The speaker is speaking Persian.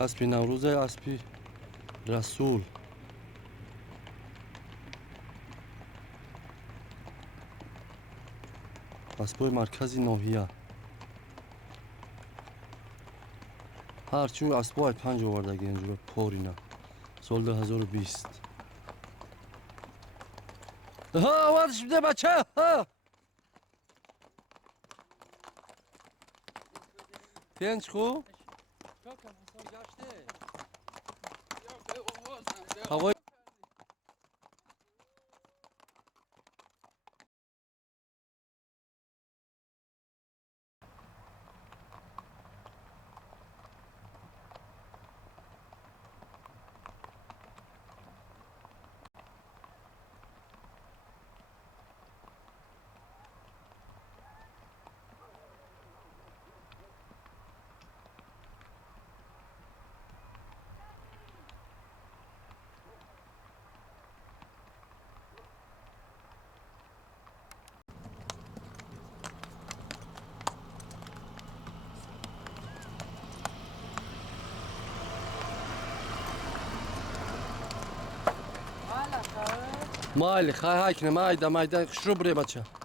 اسبی نوروزه، اسبی رسول. اسبای مرکزی ناحیه. هرچی اسبای 5 آوردگی اینجورا پورینا سال 2020. ها آوردش بده بچه ها. 5 خو هوای مالی خواهی کنه مایده شروع بره بچه.